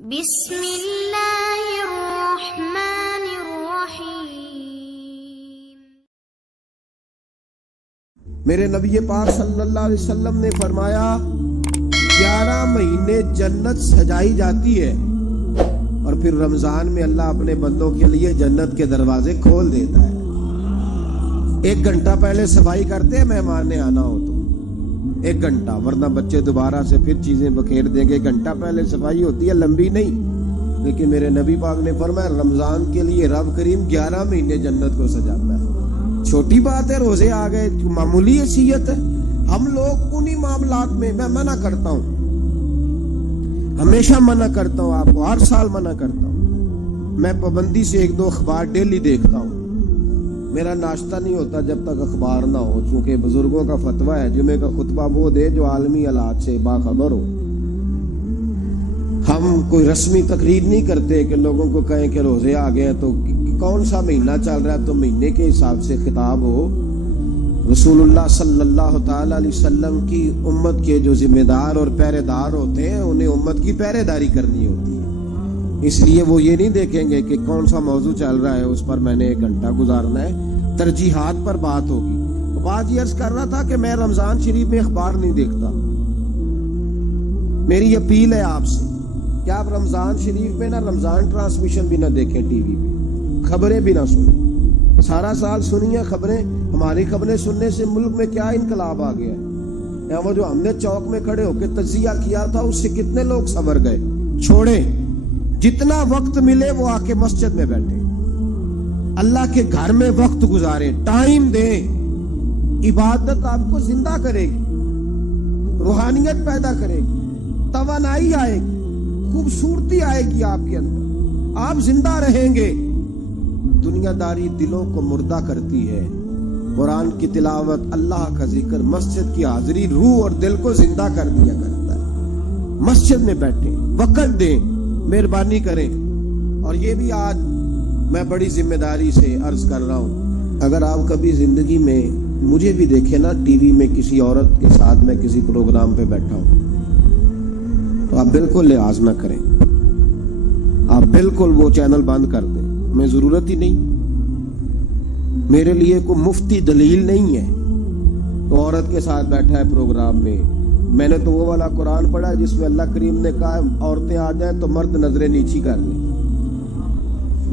بسم اللہ الرحمن الرحیم۔ میرے نبی پاک صلی اللہ علیہ وسلم نے فرمایا 11 مہینے جنت سجائی جاتی ہے اور پھر رمضان میں اللہ اپنے بندوں کے لیے جنت کے دروازے کھول دیتا ہے۔ 1 گھنٹہ پہلے صفائی کرتے ہیں مہمان نے آنا ہو تو 1 گھنٹہ، ورنہ بچے دوبارہ سے پھر چیزیں بکھیر دیں گے۔ 1 گھنٹہ پہلے صفائی ہوتی ہے، لمبی نہیں، لیکن میرے نبی پاک نے فرمایا رمضان کے لیے رب کریم 11 مہینے جنت کو سجاتا ہے۔ چھوٹی بات ہے، روزے آ گئے، معمولی حیثیت ہے۔ ہم لوگ انہی معاملات میں میں منع کرتا ہوں، ہمیشہ منع کرتا ہوں، آپ کو ہر سال منع کرتا ہوں۔ میں پابندی سے 1-2 اخبار ڈیلی دیکھتا ہوں۔ میرا ناشتہ نہیں ہوتا جب تک اخبار نہ ہو، چونکہ بزرگوں کا فتویٰ ہے جمعے کا خطبہ وہ دے جو عالمی حالات سے باخبر ہو۔ ہم کوئی رسمی تقریر نہیں کرتے کہ لوگوں کو کہیں کہ روزے آ گئے تو کون سا مہینہ چل رہا ہے تو مہینے کے حساب سے خطاب ہو۔ رسول اللہ صلی اللہ تعالی علیہ وسلم کی امت کے جو ذمہ دار اور پہرے دار ہوتے ہیں انہیں امت کی پہرے داری کرنی ہوتی ہے، اس لیے وہ یہ نہیں دیکھیں گے کہ کون سا موضوع چل رہا ہے اس پر میں نے 1 گھنٹہ گزارنا ہے، ترجیحات پر بات ہوگی۔ بات یہ عرض کر رہا تھا کہ میں رمضان شریف میں اخبار نہیں دیکھتا۔ میری اپیل ہے آپ سے کہ آپ رمضان شریف میں نہ رمضان ٹرانسمیشن بھی نہ دیکھیں، ٹی وی پہ خبریں بھی نہ سنیں۔ سارا سال سنیے خبریں، ہماری خبریں سننے سے ملک میں کیا انقلاب آ گیا ہے۔ یا وہ جو ہم نے چوک میں کھڑے ہو کے تجزیہ کیا تھا اس سے کتنے لوگ سنور گئے۔ چھوڑیں، جتنا وقت ملے وہ آ کے مسجد میں بیٹھیں، اللہ کے گھر میں وقت گزاریں، ٹائم دیں۔ عبادت آپ کو زندہ کرے گی، روحانیت پیدا کرے گی، توانائی آئے گی، خوبصورتی آئے گی آپ کے اندر، آپ زندہ رہیں گے۔ دنیا داری دلوں کو مردہ کرتی ہے، قرآن کی تلاوت، اللہ کا ذکر، مسجد کی حاضری روح اور دل کو زندہ کر دیا کرتا ہے۔ مسجد میں بیٹھیں، وقت دیں، مہربانی کریں۔ اور یہ بھی آج میں بڑی ذمہ داری سے عرض کر رہا ہوں، اگر آپ کبھی زندگی میں مجھے بھی دیکھیں نا ٹی وی میں کسی عورت کے ساتھ میں کسی پروگرام پہ بیٹھا ہوں تو آپ بالکل لحاظ نہ کریں، آپ بالکل وہ چینل بند کر دیں، ہمیں ضرورت ہی نہیں۔ میرے لیے کوئی مفتی دلیل نہیں ہے تو عورت کے ساتھ بیٹھا ہے پروگرام میں نے تو وہ والا قرآن پڑھا جس میں اللہ کریم نے کہا عورتیں آ جائیں تو مرد نظریں نیچی کر لیں۔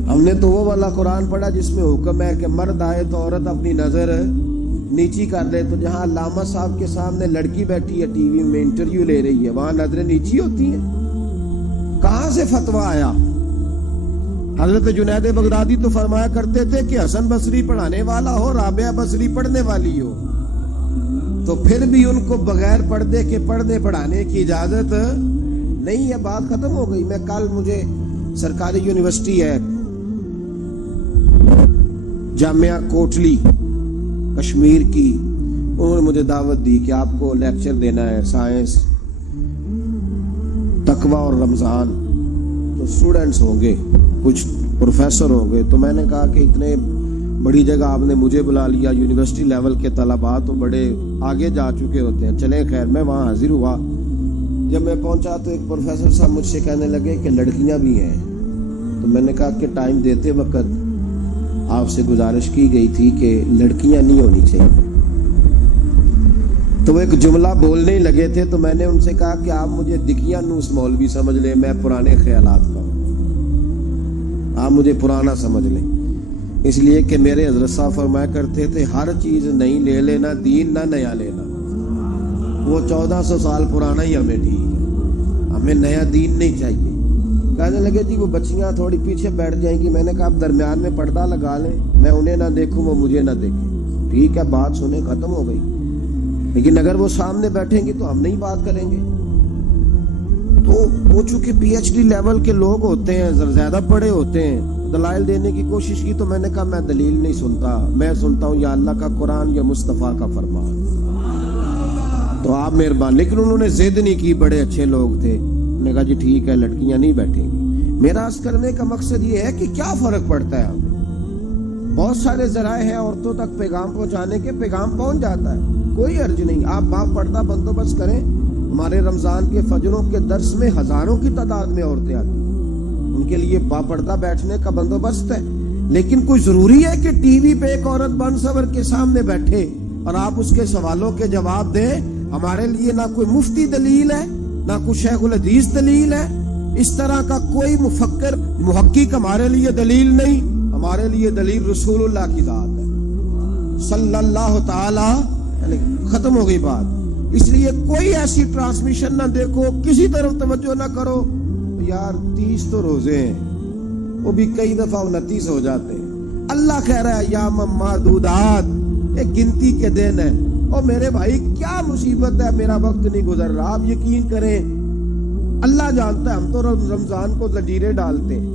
ہم نے تو وہ والا قرآن پڑھا جس میں حکم ہے کہ مرد آئے تو عورت اپنی نظر نیچی کر لے۔ تو جہاں علامہ صاحب کے سامنے لڑکی بیٹھی ہے ٹی وی میں انٹرویو لے رہی ہے وہاں نظریں نیچی ہوتی ہیں؟ کہاں سے فتویٰ آیا؟ حضرت جنید بغدادی تو فرمایا کرتے تھے کہ حسن بصری پڑھانے والا ہو، رابعہ بصری پڑھنے والی ہو، تو پھر بھی ان کو بغیر پردے کے پڑھنے پڑھانے کی اجازت نہیں ہے۔ بات ختم ہو گئی۔ میں کل مجھے سرکاری یونیورسٹی ہے جامعہ کوٹلی کشمیر کی، انہوں نے مجھے دعوت دی کہ آپ کو لیکچر دینا ہے سائنس، تقوی اور رمضان۔ تو اسٹوڈنٹس ہوں گے، کچھ پروفیسر ہوں گے، تو میں نے کہا کہ اتنے بڑی جگہ آپ نے مجھے بلا لیا، یونیورسٹی لیول کے طلباء تو بڑے آگے جا چکے ہوتے ہیں، چلیں خیر۔ میں وہاں حاضر ہوا، جب میں پہنچا تو ایک پروفیسر صاحب مجھ سے کہنے لگے کہ لڑکیاں بھی ہیں۔ تو میں نے کہا کہ ٹائم دیتے وقت آپ سے گزارش کی گئی تھی کہ لڑکیاں نہیں ہونی چاہیے۔ تو وہ ایک جملہ بولنے ہی لگے تھے تو میں نے ان سے کہا کہ آپ مجھے دکھیاں نوس مولوی سمجھ لیں، میں پرانے خیالات کا ہوں، آپ مجھے پرانا سمجھ لیں، اس لیے کہ میرے حضرت صاحب فرمایا کرتے تھے ہر چیز نہیں لے لینا، دین نہ نیا لینا۔ وہ 1400 سال پرانا ہی ہمیں ٹھیک ہے، ہمیں نیا دین نہیں چاہیے۔ کہنے لگے جی وہ بچیاں تھوڑی پیچھے بیٹھ جائیں گی۔ میں نے کہا آپ درمیان میں پردہ لگا لیں، میں انہیں نہ دیکھوں وہ مجھے نہ دیکھیں، ٹھیک ہے، بات سنیں، ختم ہو گئی۔ لیکن اگر وہ سامنے بیٹھیں گی تو ہم نہیں بات کریں گے۔ تو وہ چونکہ پی ایچ ڈی لیول کے لوگ ہوتے ہیں، زیادہ پڑھے ہوتے ہیں، دلائل دینے کی کوشش کی تو میں نے کہا میں دلیل نہیں سنتا، میں سنتا ہوں یا اللہ کا قرآن یا مصطفیٰ کا فرمان۔ تو آپ مہربان، لیکن انہوں نے ضد نہیں کی، بڑے اچھے لوگ تھے۔ میں نے کہا جی ٹھیک ہے، لڑکیاں نہیں بیٹھیں گی۔ میرا عرض کرنے کا مقصد یہ ہے کہ کیا فرق پڑتا ہے ہمیں؟ بہت سارے ذرائع ہیں عورتوں تک پیغام پہنچانے کے، پیغام پہنچ جاتا ہے، کوئی حرج نہیں۔ آپ باپ پردہ بندوبست کریں، ہمارے رمضان کے فجروں کے درس میں ہزاروں کی تعداد میں عورتیں آتی ہیں، ان کے لیے باپردہ بیٹھنے کا بندوبست ہے، لیکن کوئی ضروری ہے کہ ٹی وی پہ ایک عورت بن سور کے سامنے بیٹھے اور آپ اس کے سوالوں کے جواب دیں؟ ہمارے لیے نہ کوئی مفتی دلیل ہے، نہ کوئی شیخ الحدیث دلیل ہے، اس طرح کا کوئی مفکر محقق ہمارے لیے دلیل نہیں، ہمارے لیے دلیل رسول اللہ کی ذات ہے صلی اللہ تعالی۔ ختم ہو گئی بات۔ اس لیے کوئی ایسی ٹرانسمیشن نہ دیکھو، کسی طرف توجہ نہ کرو، یار 30 تو روزے ہیں، وہ بھی کئی دفعہ 29 ہو جاتے ہیں۔ اللہ کہہ رہا ہے یا معدودات، ایک گنتی کے دن ہے۔ اور میرے بھائی کیا مصیبت ہے، میرا وقت نہیں گزر رہا، آپ یقین کریں اللہ جانتا ہے، ہم تو رمضان کو زنجیریں ڈالتے ہیں،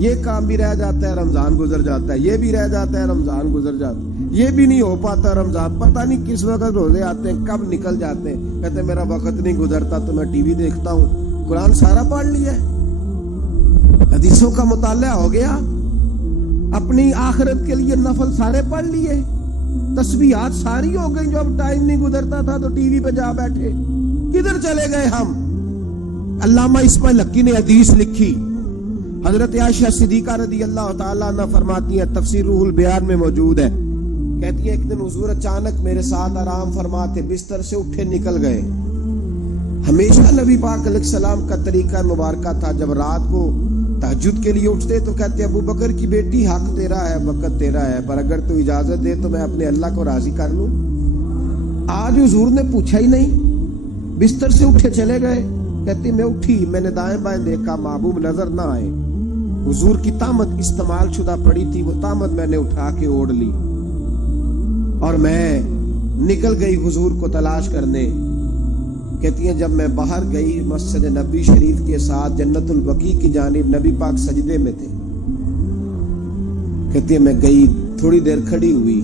یہ کام بھی رہ جاتا ہے رمضان گزر جاتا ہے، یہ بھی رہ جاتا ہے رمضان گزر جاتا ہے، یہ بھی نہیں ہو پاتا رمضان، پتہ نہیں کس وقت روزے آتے ہیں، کب نکل جاتے ہیں، کہتے ہیں میرا وقت نہیں گزرتا تو میں ٹی وی دیکھتا ہوں۔ قرآن سارا پڑھ لیا ہے، حدیثوں کا مطالعہ ہو گیا، اپنی آخرت کے لیے نفل سارے پڑھ لیے، تسبیحات ساری ہو گئی، جو اب ٹائم نہیں گزرتا تھا تو ٹی وی پہ جا بیٹھے، کدھر چلے گئے ہم؟ علامہ اسماعیل حقی نے حدیث لکھی، حضرت عائشہ صدیقہ رضی اللہ تعالیٰ عنہ فرماتی ہیں، تفسیر روح البیان میں موجود ہے، کہتی ہے ایک دن حضور اچانک میرے ساتھ آرام فرماتے بستر سے اٹھے نکل گئے۔ ہمیشہ نبی پاک علیہ السلام کا طریقہ مبارکہ تھا، جب رات کو تہجد کے لیے اٹھتے تو کہتے ابو بکر کی بیٹی حق تیرا ہے، وقت تیرا ہے، پر اگر تو اجازت دے تو میں اپنے اللہ کو راضی کر لوں۔ آج حضور نے پوچھا ہی نہیں، بستر سے اٹھے چلے گئے، کہتی میں اٹھی، میں نے دائیں بائیں دیکھا، محبوب نظر نہ آئے، حضور کی طامت استعمال شدہ پڑی تھی، وہ طامت میں نے اٹھا کے اوڑھ لی اور میں نکل گئی حضور کو تلاش کرنے۔ کہتی ہیں جب میں باہر گئی مسجد نبی شریف کے ساتھ جنت البقیع کی جانب، نبی پاک سجدے میں تھے، کہتی ہیں میں گئی، تھوڑی دیر کھڑی ہوئی،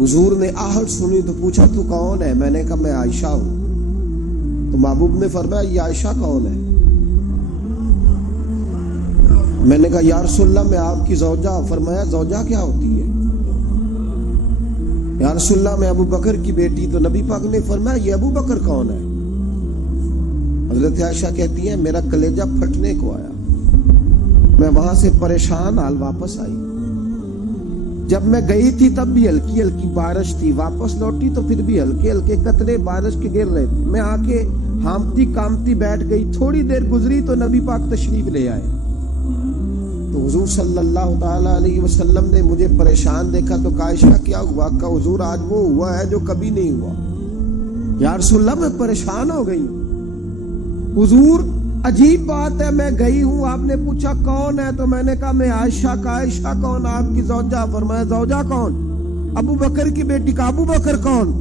حضور نے آہٹ سنی تو پوچھا تو کون ہے؟ میں نے کہا میں عائشہ ہوں۔ تو محبوب نے فرمایا یہ عائشہ کون ہے؟ میں نے کہا یا رسول اللہ میں آپ کی زوجہ۔ فرمایا زوجہ کیا ہوتی ہے؟ یا رسول اللہ میں ابو بکر کی بیٹی۔ تو نبی پاک نے فرمایا یہ ابو بکر کون ہے؟ حضرت عائشہ کہتی ہیں میرا کلیجہ پھٹنے کو آیا، میں وہاں سے پریشان حال واپس آئی، جب میں گئی تھی تب بھی ہلکی ہلکی بارش تھی، واپس لوٹی تو پھر بھی ہلکے ہلکے قطرے بارش کے گر رہے تھے، میں آ کے ہامتی کامتی بیٹھ گئی، تھوڑی دیر گزری تو نبی پاک تشریف لے آئے، تو حضور صلی اللہ تعالی علیہ وسلم نے مجھے پریشان دیکھا تو کہا عائشہ کیا ہوا؟ کہا حضور آج وہ ہوا ہے جو کبھی نہیں ہوا۔ یا رسول اللہ میں پریشان ہو گئی۔ حضور عجیب بات ہے، میں گئی ہوں، آپ نے پوچھا کون ہے تو میں نے کہا میں عائشہ کا۔ عائشہ کون؟ آپ کی زوجہ۔ فرمایا زوجہ کون؟ ابو بکر کی بیٹی کا۔ ابو بکر کون؟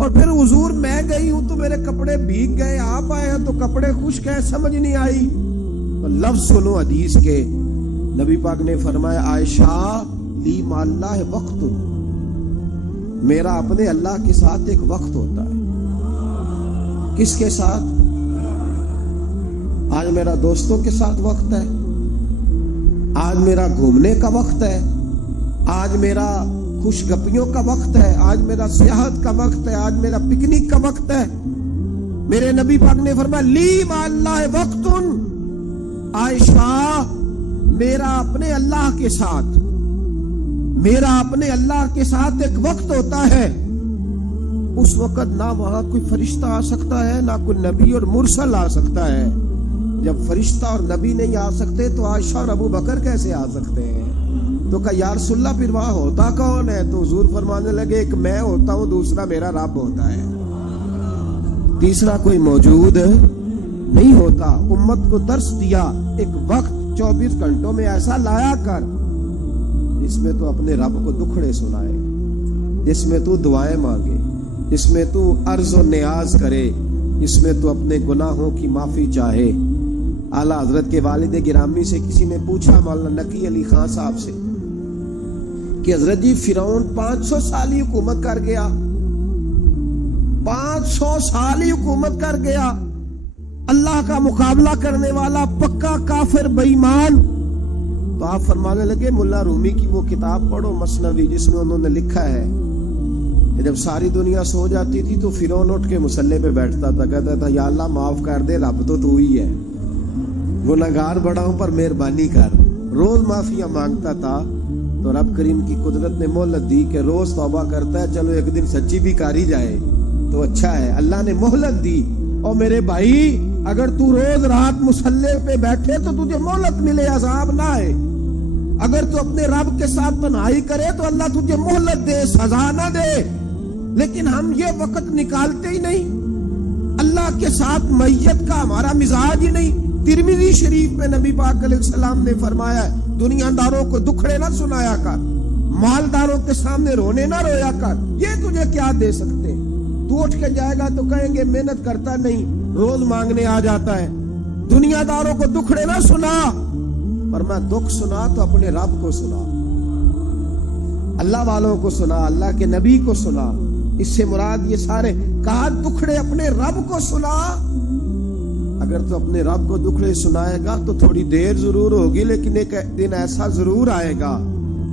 اور پھر حضور میں گئی ہوں تو میرے کپڑے بھیگ گئے، آپ آئے ہیں تو کپڑے خشک ہیں، سمجھ نہیں آئی۔ لفظ سنو حدیث کے، نبی پاک نے فرمایا عائشہ لی مع اللہ وقت، میرا اپنے اللہ کے ساتھ ایک وقت ہوتا ہے۔ کس کے ساتھ؟ آج میرا دوستوں کے ساتھ وقت ہے، آج میرا گھومنے کا وقت ہے، آج میرا خوش گپیوں کا وقت ہے، آج میرا سیاحت کا وقت ہے، آج میرا پکنک کا وقت ہے۔ میرے نبی پاک نے فرمایا لی مع اللہ وقت، عائشہ میرا اپنے اللہ کے ساتھ، میرا اپنے اللہ کے ساتھ ایک وقت ہوتا ہے، اس وقت نہ وہاں کوئی فرشتہ آ سکتا ہے، نہ کوئی نبی اور مرسل آ سکتا ہے۔ جب فرشتہ اور نبی نہیں آ سکتے تو عائشہ اور ابو بکر کیسے آ سکتے ہیں؟ تو کہا یا رسول اللہ پھر وہاں ہوتا کون ہے؟ تو حضور فرمانے لگے ایک میں ہوتا ہوں، دوسرا میرا رب ہوتا ہے، تیسرا کوئی موجود نہیں ہوتا۔ امت کو درس دیا ایک وقت 24 گھنٹوں میں ایسا لایا کر جس میں تو اپنے رب کو دکھڑے سنائے، جس میں تو دعائیں مانگے، جس میں تو عرض و نیاز کرے، جس میں تو اپنے گناہوں کی معافی چاہے۔ اعلیٰ حضرت کے والد گرامی سے کسی نے پوچھا، مولانا نقی علی خان صاحب سے، کہ حضرت جی فرعون 500 سال ہی حکومت کر گیا، 500 سال ہی حکومت کر گیا، اللہ کا مقابلہ کرنے والا پکا کافر بے ایمان۔ تو آپ فرمانے لگے ملا رومی کی وہ کتاب پڑھو مثنوی، جس میں انہوں نے لکھا ہے کہ جب ساری دنیا سو جاتی تھی تو فرعون اٹھ کے مصلی پہ بیٹھتا تھا, کہتا تھا یا اللہ معاف کر دے, رب تو ہی ہے, گناہگار بڑا ہوں پر مہربانی کر. روز معافیاں مانگتا تھا تو رب کریم کی قدرت نے مہلت دی کہ روز توبہ کرتا ہے, چلو ایک دن سچی بھی کاری جائے تو اچھا ہے. اللہ نے مہلت دی. اور میرے بھائی اگر تو روز رات مصلی پہ بیٹھے تو تجھے مہلت ملے, عذاب نہ آئے. اگر تو اپنے رب کے ساتھ تنہائی کرے تو اللہ تجھے مہلت دے, سزا نہ دے. لیکن ہم یہ وقت نکالتے ہی نہیں. اللہ کے ساتھ میت کا ہمارا مزاج ہی نہیں. ترمذی شریف میں نبی پاک علیہ السلام نے فرمایا ہے, دنیا داروں کو دکھڑے نہ سنایا کر, مالداروں کے سامنے رونے نہ رویا کر. یہ تجھے کیا دے سکتے؟ تو اٹھ کے جائے گا تو کہیں گے محنت کرتا نہیں, روز مانگنے آ جاتا ہے. دنیا داروں کو دکھڑے نہ سنا, پر میں دکھ سنا تو اپنے رب کو سنا, اللہ والوں کو سنا, اللہ کے نبی کو سنا. اس سے مراد یہ سارے کہا دکھڑے اپنے رب کو سنا. اگر تو اپنے رب کو دکھڑے سنائے گا تو تھوڑی دیر ضرور ہوگی, لیکن ایک دن ایسا ضرور آئے گا.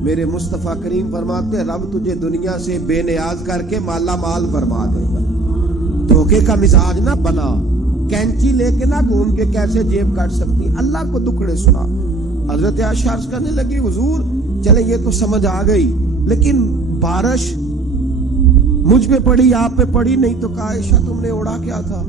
میرے مصطفیٰ کریم فرماتے رب تجھے دنیا سے بے نیاز کر کے مالا مال فرما دے گا. دھوکے کا مزاج نہ بنا, کینچی لے کے نہ گھوم کے کیسے جیب کاٹ سکتی. اللہ کو دکھڑے سنا. حضرت عائشہ عرض کرنے لگی حضور چلے یہ تو سمجھ آ گئی, لیکن بارش مجھ پہ پڑی آپ پہ پڑی نہیں تو کہا عائشہ تم نے اوڑا کیا تھا؟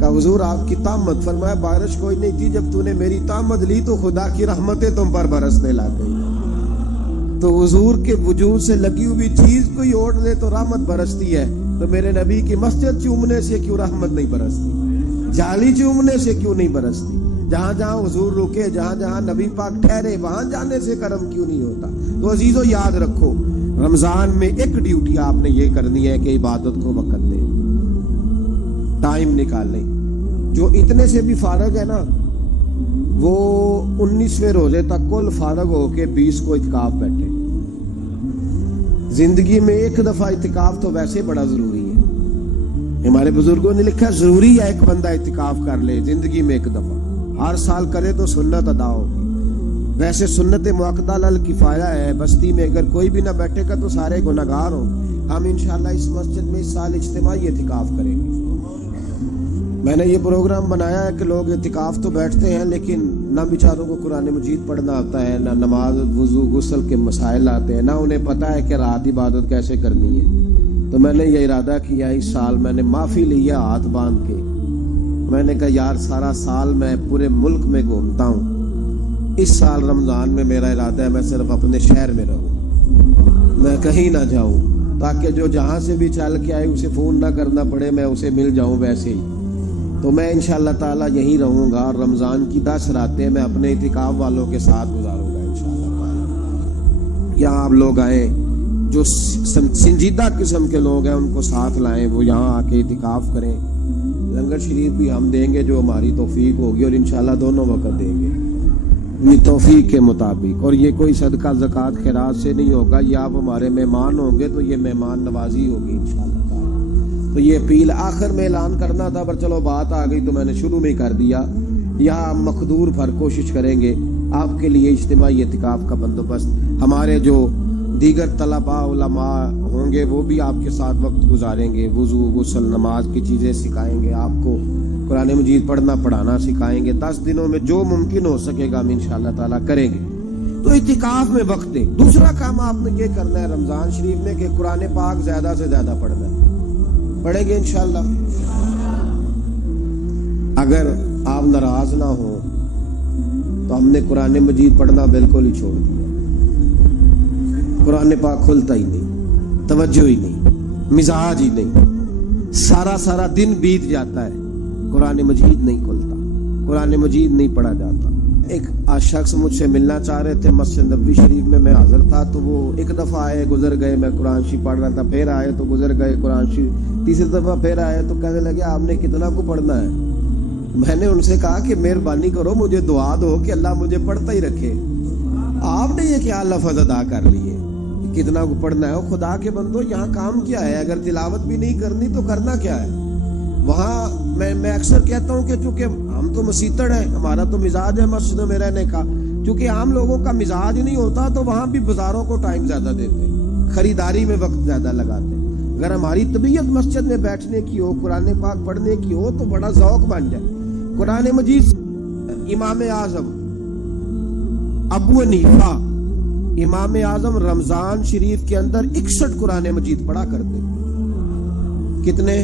کہا حضور آپ کی تامت. فرمایا بارش کوئی نہیں تھی, جب تو نے میری تامت لی تو خدا کی رحمتیں تم پر برسنے لگ گئی. تو حضور کے وجود سے لگی ہوئی چیز کوئی اوڑ لے تو رحمت برستی ہے, تو میرے نبی کی مسجد چومنے سے کیوں رحمت نہیں برستی؟ جالی چومنے سے کیوں نہیں برستی؟ جہاں جہاں حضور رکے, جہاں جہاں نبی پاک ٹھہرے, وہاں جانے سے کرم کیوں نہیں ہوتا؟ تو عزیزو یاد رکھو, رمضان میں ایک ڈیوٹی آپ نے یہ کرنی ہے کہ عبادت کو وقت دیں, ٹائم نکالیں. جو اتنے سے بھی فارغ ہے نا وہ 19ویں روزے تک کل فارغ ہو کے 20 کو اعتکاف بیٹھے. زندگی میں ایک دفعہ اعتکاف تو ویسے بڑا ضروری ہے. ہمارے بزرگوں نے لکھا ضروری ہے ایک بندہ اعتکاف کر لے زندگی میں ایک دفعہ, ہر سال کرے تو سنت ادا ہوگی. ویسے سنت مؤکدہ الکفایہ ہے, بستی میں اگر کوئی بھی نہ بیٹھے گا تو سارے گناہگار ہوں. ہم انشاءاللہ اس مسجد میں اس سال اجتماعی اعتکاف کریں گے. میں نے یہ پروگرام بنایا ہے کہ لوگ اعتکاف تو بیٹھتے ہیں لیکن نہ بیچاروں کو قرآن مجید پڑھنا آتا ہے, نہ نماز وضو غسل کے مسائل آتے ہیں, نہ انہیں پتہ ہے کہ رات عبادت کیسے کرنی ہے. تو میں نے یہ ارادہ کیا اس سال, میں نے معافی لی ہے ہاتھ باندھ کے. میں نے کہا یار سارا سال میں پورے ملک میں گھومتا ہوں, اس سال رمضان میں میرا ارادہ ہے میں صرف اپنے شہر میں رہوں, میں کہیں نہ جاؤں, تاکہ جو جہاں سے بھی چل کے آئے اسے فون نہ کرنا پڑے, میں اسے مل جاؤں ویسے ہی. تو میں انشاءاللہ تعالیٰ یہیں رہوں گا, اور رمضان کی 10 راتیں میں اپنے اعتکاف والوں کے ساتھ گزاروں گا انشاءاللہ تعالیٰ. یہاں آپ لوگ آئیں, جو سنجیدہ قسم کے لوگ ہیں ان کو ساتھ لائیں, وہ یہاں آ کے اعتکاف کریں. لنگر شریف بھی ہم دیں گے جو ہماری توفیق ہوگی, اور انشاءاللہ دونوں وقت دیں گے اپنی توفیق کے مطابق. اور یہ کوئی صدقہ زکوٰۃ خیرات سے نہیں ہوگا, یہ آپ ہمارے مہمان ہوں گے تو یہ مہمان نوازی ہوگی انشاءاللہ. تو یہ اپیل آخر میں اعلان کرنا تھا, پر چلو بات آ گئی تو میں نے شروع میں کر دیا. یہاں مقدور پر کوشش کریں گے آپ کے لیے اجتماعی اعتکاف کا بندوبست. ہمارے جو دیگر طلباء علماء ہوں گے وہ بھی آپ کے ساتھ وقت گزاریں گے, وضو غسل نماز کی چیزیں سکھائیں گے, آپ کو قرآن مجید پڑھنا پڑھانا سکھائیں گے. 10 دنوں میں جو ممکن ہو سکے گا ہم انشاءاللہ تعالیٰ کریں گے. تو اعتکاف میں وقت دیں. دوسرا کام آپ نے یہ کرنا ہے رمضان شریف میں کہ قرآن پاک زیادہ سے زیادہ پڑھنا ہے. پڑھیں گے انشاءاللہ. اگر آپ ناراض نہ ہوں تو ہم نے قرآن مجید پڑھنا بالکل ہی چھوڑ دیا. قرآن پاک کھلتا ہی نہیں, توجہ ہی نہیں, مزاج ہی نہیں. سارا دن بیت جاتا ہے, قرآن مجید نہیں کھلتا, قرآن مجید نہیں پڑھا جاتا. ایک شخص مجھ سے ملنا چاہ رہے تھے, مسجد نبوی شریف میں میں حاضر تھا, تو وہ ایک دفعہ آئے گزر گئے, میں قرآن شریف پڑھ رہا تھا, پھر آئے تو گزر گئے قرآن شریف, تیسری دفعہ پھر آئے تو کہنے لگے آپ نے کتنا کو پڑھنا ہے. میں نے ان سے کہا کہ مہربانی کرو مجھے دعا دو کہ اللہ مجھے پڑھتا ہی رکھے. آپ نے یہ کیا لفظ ادا کر لیے کتنا کو پڑھنا ہے؟ خدا کے بندو یہاں کام کیا ہے؟ اگر تلاوت بھی نہیں کرنی تو کرنا کیا ہے؟ وہاں میں اکثر کہتا ہوں کہ چونکہ ہم تو مسیتڑ ہیں, ہمارا تو مزاج ہے مسجدوں میں رہنے کا, چونکہ عام لوگوں کا مزاج نہیں ہوتا تو وہاں بھی بازاروں کو ٹائم زیادہ دیتے ہیں. خریداری میں وقت زیادہ لگاتے ہیں. اگر ہماری طبیعت مسجد میں بیٹھنے کی ہو, قرآن پاک پڑھنے کی ہو, تو بڑا ذوق بن جائے. قرآن مجید امام اعظم ابو حنیفہ امام اعظم رمضان شریف کے اندر 61 قرآن مجید پڑھا کرتے تھے. کتنے؟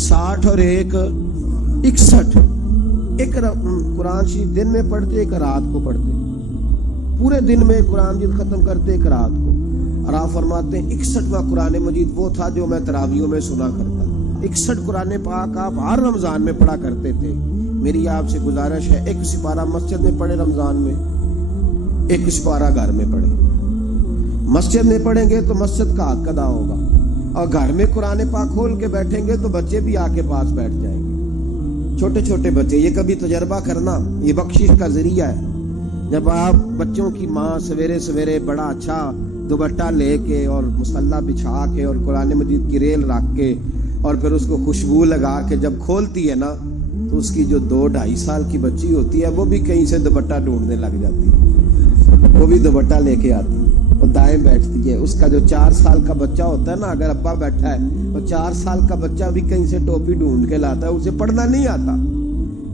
60 اور 61. ایک قرآن شریف دن میں پڑھتے, ایک رات کو پڑھتے. پورے دن میں قرآن مجید ختم کرتے, ایک رات کو. اور آپ فرماتے ہیں 61واں قرآن مجید وہ تھا جو میں تراویحوں میں سنا کرتا. 61 قرآن پاک آپ ہر رمضان میں پڑھا کرتے تھے. میری آپ سے گزارش ہے, ایک سپارہ مسجد میں پڑھے رمضان میں, ایک سپارہ گھر میں پڑھے. مسجد میں پڑھیں گے تو مسجد کا حق ادا ہوگا, اور گھر میں قرآن پاک کھول کے بیٹھیں گے تو بچے بھی آ کے پاس بیٹھ جائیں گے. چھوٹے چھوٹے بچے, یہ کبھی تجربہ کرنا, یہ بخشش کا ذریعہ ہے. جب آپ بچوں کی ماں سویرے سویرے بڑا اچھا دوپٹہ لے کے اور مصلی بچھا کے اور قرآن مجید کی ریل رکھ کے اور پھر اس کو خوشبو لگا کے جب کھولتی ہے نا, تو اس کی جو 2-2.5 سال کی بچی ہوتی ہے وہ بھی کہیں سے دوپٹہ ڈھونڈنے لگ جاتی ہے, وہ بھی دوپٹہ لے کے آتی ہے اور دائیں بیٹھتی ہے. اس کا جو 4 سال کا بچہ ہوتا ہے نا, اگر ابا بیٹھا ہے تو 4 سال کا بچہ بھی کہیں سے ٹوپی ڈھونڈ کے لاتا ہے. اسے پڑھنا نہیں آتا,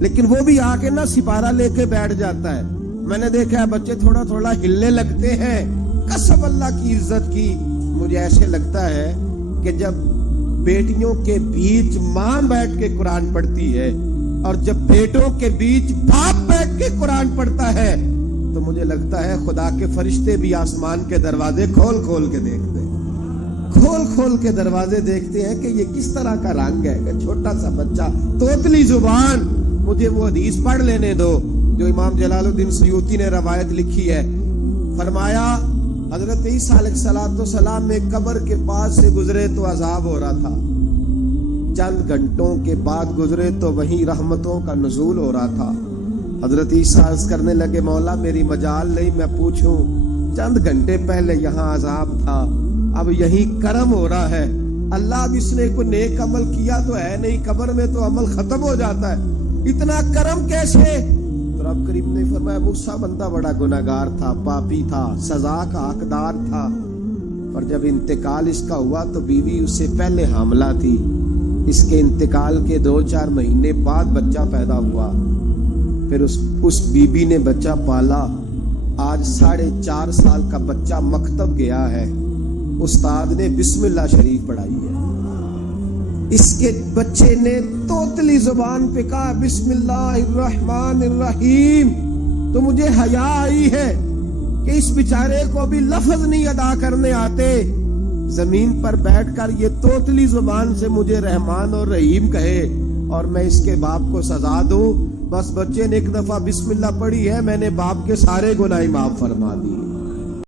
لیکن وہ بھی آ کے نا سپارہ لے کے بیٹھ جاتا ہے. میں نے دیکھا ہے بچے تھوڑا تھوڑا ہلنے لگتے ہیں. قسم اللہ کی عزت کی, مجھے ایسے لگتا ہے کہ جب بیٹیوں کے بیچ ماں بیٹھ کے قرآن پڑھتی ہے اور جب بیٹوں کے بیچ باپ بیٹھ کے قرآن پڑھتا ہے, تو مجھے لگتا ہے خدا کے فرشتے بھی آسمان کے دروازے کھول کھول کے دیکھتے ہیں, کھول کھول کے دروازے دیکھتے ہیں کہ یہ کس طرح کا رنگ ہے کہ چھوٹا سا بچہ, توتلی زبان. مجھے وہ حدیث پڑھ لینے دو جو امام جلال الدین سیوطی نے روایت لکھی ہے. فرمایا حضرت عیسیٰ علیہ السلام میں قبر کے پاس سے گزرے تو عذاب ہو رہا تھا, چند گھنٹوں کے بعد گزرے تو وہیں رحمتوں کا نزول ہو رہا تھا. حضرت عیسیٰ عرض کرنے لگے, مولا میری مجال نہیں میں پوچھوں, چند گھنٹے پہلے یہاں عذاب تھا, اب یہی کرم ہو رہا ہے. اللہ اب اس نے کوئی نیک عمل کیا تو ہے نہیں, قبر میں تو عمل ختم ہو جاتا ہے, اتنا کرم کیسے؟ تو رب کریم نے فرمایا موسیٰ بندہ بڑا گناہگار تھا, پاپی تھا, سزا کا حقدار تھا, اور جب انتقال اس کا ہوا تو بیوی اس سے پہلے حاملہ تھی. اس کے انتقال کے 2-4 مہینے بعد بچہ پیدا ہوا. پھر اس بیوی نے بچہ پالا. آج 4.5 سال کا بچہ مکتب گیا ہے, استاد نے بسم اللہ شریف پڑھائی ہے. اس کے بچے نے توتلی زبان پہ کہا بسم اللہ الرحمن الرحیم. تو مجھے حیا آئی ہے کہ اس بیچارے کو بھی لفظ نہیں ادا کرنے آتے, زمین پر بیٹھ کر یہ توتلی زبان سے مجھے رحمان اور رحیم کہے اور میں اس کے باپ کو سزا دوں. بس بچے نے ایک دفعہ بسم اللہ پڑھی ہے, میں نے باپ کے سارے گناہ معاف فرما دیے.